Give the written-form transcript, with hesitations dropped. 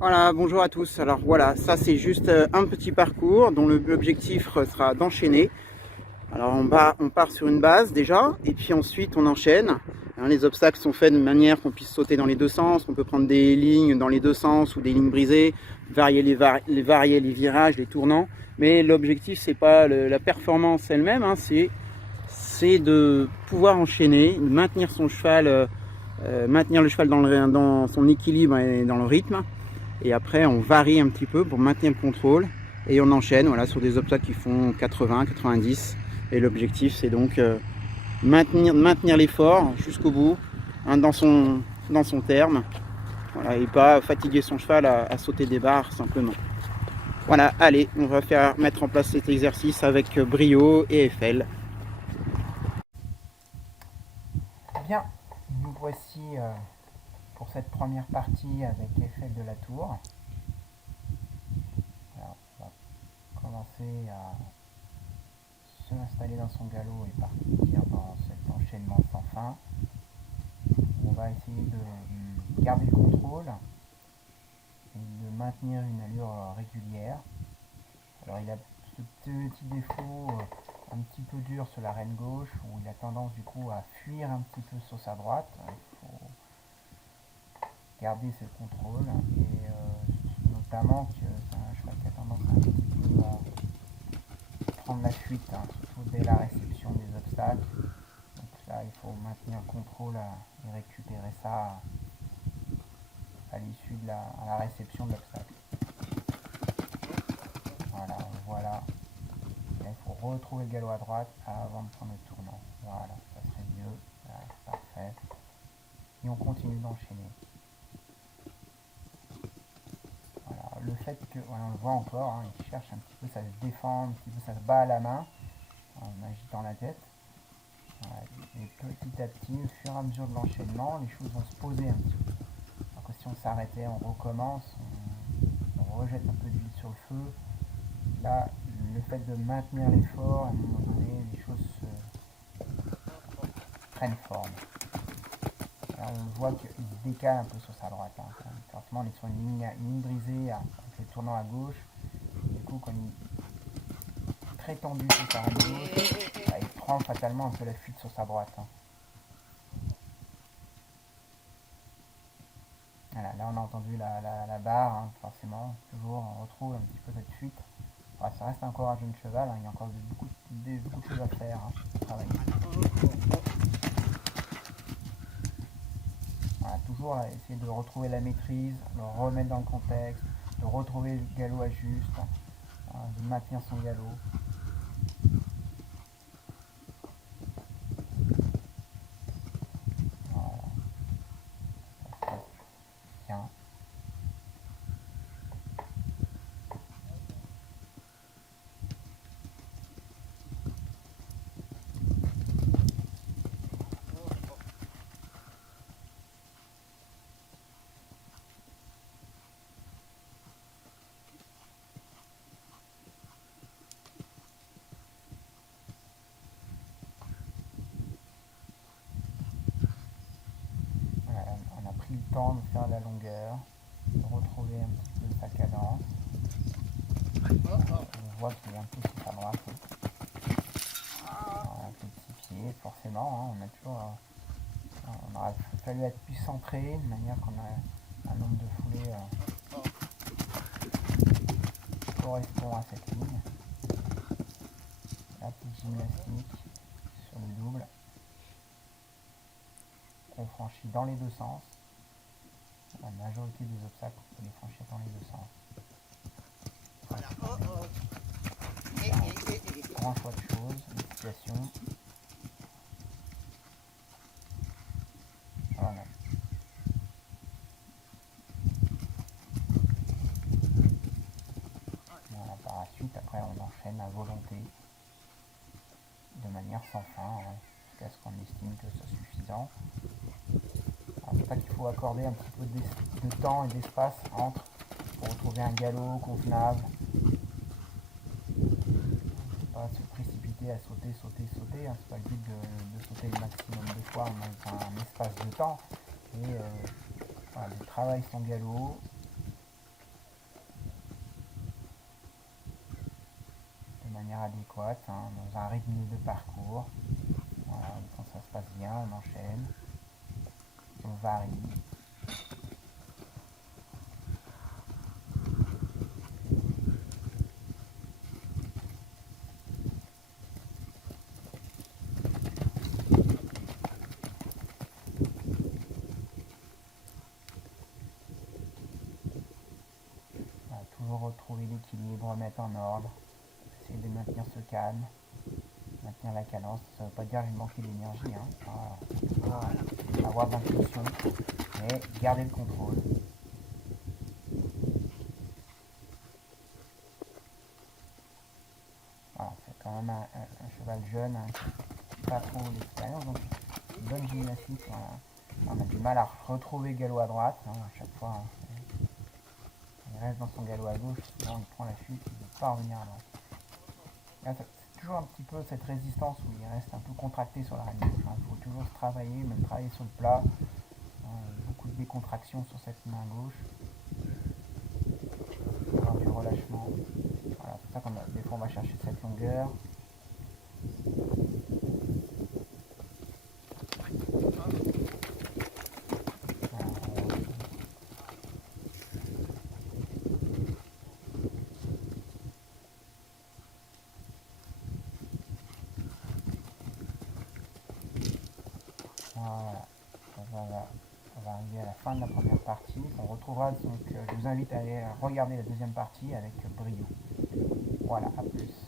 Voilà, bonjour à tous. Alors voilà, ça c'est juste un petit parcours dont l'objectif sera d'enchaîner. Alors on part sur une base déjà, et puis ensuite on enchaîne. Hein, les obstacles sont faits de manière qu'on puisse sauter dans les deux sens, on peut prendre des lignes dans les deux sens ou des lignes brisées, varier les virages, les tournants. Mais l'objectif c'est pas la performance elle-même, hein, c'est de pouvoir enchaîner, de maintenir son cheval, maintenir le cheval dans son équilibre et dans le rythme. Et après on varie un petit peu pour maintenir le contrôle et on enchaîne voilà, sur des obstacles qui font 80, 90 et l'objectif c'est donc maintenir l'effort jusqu'au bout, hein, dans son terme, voilà, et pas fatiguer son cheval à sauter des barres simplement. Voilà, allez, on va mettre en place cet exercice avec brio et Eiffel. Bien, nous voici pour cette première partie avec Eiffel de la Tour. Alors, on va commencer à se installer dans son galop et partir dans cet enchaînement sans fin. On va essayer de garder le contrôle et de maintenir une allure régulière. Alors il a ce petit défaut un petit peu dur sur la reine gauche où il a tendance du coup à fuir un petit peu sur sa droite. Il faut garder ce contrôle et notamment que c'est un cheval qui a tendance à un petit peu à prendre la fuite, hein, surtout dès la réception des obstacles. Donc là il faut maintenir le contrôle et récupérer ça à l'issue de la réception de l'obstacle. Voilà. Et là, il faut retrouver le galop à droite avant de prendre le tournant. Voilà, ça serait mieux. Voilà, parfait. Et on continue d'enchaîner. Voilà, le fait que, voilà, on le voit encore, hein, il cherche un petit peu, ça se défend, un petit peu, ça se bat à la main, en agitant la tête. Voilà, et petit à petit, au fur et à mesure de l'enchaînement, les choses vont se poser un petit peu. Alors que si on s'arrêtait, on recommence, on rejette un peu d'huile sur le feu. Là, le fait de maintenir l'effort, à un moment donné, les choses prennent forme. Alors on voit qu'il se décale un peu sur sa droite. Hein. Forcément, on est sur une ligne brisée avec le tournant à gauche. Du coup, quand il est très tendu sur sa gauche, il prend fatalement un peu la fuite sur sa droite. Hein. Voilà, là, on a entendu la barre, hein, forcément. Toujours, on retrouve un petit peu cette fuite. Enfin, ça reste encore un jeune cheval, hein, il y a encore beaucoup de choses à faire, hein, à travailler. Voilà, toujours essayer de retrouver la maîtrise, de le remettre dans le contexte, de retrouver le galop à juste, de maintenir son galop. Voilà, ça se passe bien. Voilà, on a pris le temps de faire la longueur, de retrouver un petit peu sa cadence. On voit qu'il est un peu sur sa droite. Un petit pied, forcément. Hein, on a toujours, on aurait fallu être plus centré, de manière qu'on a un nombre de foulées qui correspond à cette ligne. La petite gymnastique sur le double. On franchit dans les deux sens. La majorité des obstacles, on peut les franchir dans les deux sens. Grand choix de choses, de situations. Voilà. Voilà, par la suite, après, on enchaîne à volonté, de manière sans fin, hein, jusqu'à ce qu'on estime que c'est suffisant. C'est ça qu'il faut accorder un petit peu de temps et d'espace entre pour retrouver un galop convenable. Pas se précipiter à sauter. Hein. C'est pas le but de sauter le maximum de fois dans un espace de temps. Et voilà, de travailler son galop adéquate, hein, dans un rythme de parcours. Voilà, et quand ça se passe bien, on enchaîne, on varie. Voilà, toujours retrouver l'équilibre, remettre en ordre, essayer de maintenir ce calme, maintenir la cadence. Ça ne veut pas dire que j'ai manqué d'énergie, hein. Voilà, toujours avoir de l'impulsion, mais garder le contrôle. Voilà, c'est quand même un cheval jeune, hein, qui n'a pas trop d'expérience, donc une bonne gymnastique. Voilà. On a du mal à retrouver le galop à droite, hein, à chaque fois. Hein, il reste dans son galop à gauche, souvent il prend la chute, il ne veut pas revenir à droite. Là, c'est toujours un petit peu cette résistance où il reste un peu contracté sur la reine gauche. Il faut toujours se travailler, même travailler sur le plat. Beaucoup de décontraction sur cette main gauche. Avoir du relâchement. Voilà, c'est pour ça qu'on des fois on va chercher cette longueur. Voilà, on va arriver à la fin de la première partie. On retrouvera donc, je vous invite à aller regarder la deuxième partie avec brio. Voilà, à plus.